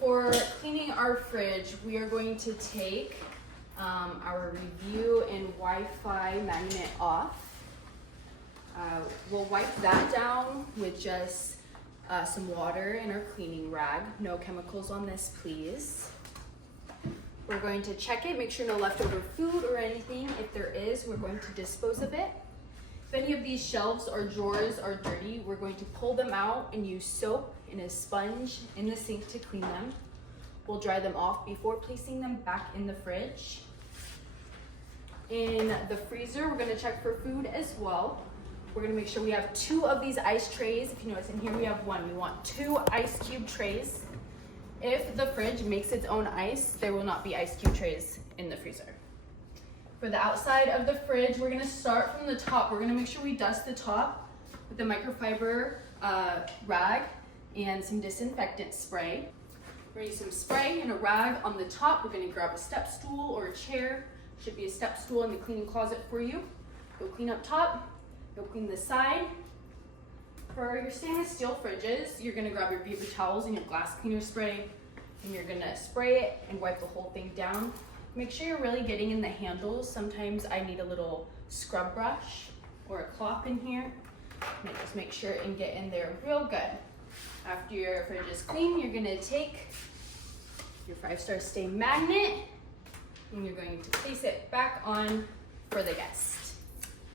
For cleaning our fridge, we are going to take our review and Wi-Fi magnet off. We'll wipe that down with just some water and our cleaning rag. No chemicals on this, please. We're going to check it, make sure no leftover food or anything. If there is, we're going to dispose of it. If any of these shelves or drawers are dirty, we're going to pull them out and use soap and a sponge in the sink to clean them. We'll dry them off before placing them back in the fridge. In the freezer, we're gonna check for food as well. We're gonna make sure we have 2 of these ice trays. If you notice in here we have 1. We want 2 ice cube trays. If the fridge makes its own ice, there will not be ice cube trays in the freezer. For the outside of the fridge, we're gonna start from the top. We're gonna make sure we dust the top with the microfiber rag and some disinfectant spray. We're gonna use some spray and a rag on the top. We're gonna grab a step stool or a chair. Should be a step stool in the cleaning closet for you. Go clean up top, go clean the side. For your stainless steel fridges, you're gonna grab your paper towels and your glass cleaner spray, and you're gonna spray it and wipe the whole thing down. Make sure you're really getting in the handles. Sometimes I need a little scrub brush or a cloth in here. And just make sure and get in there real good. After your fridge is clean, you're gonna take your 5-star stay magnet and you're going to place it back on for the guest.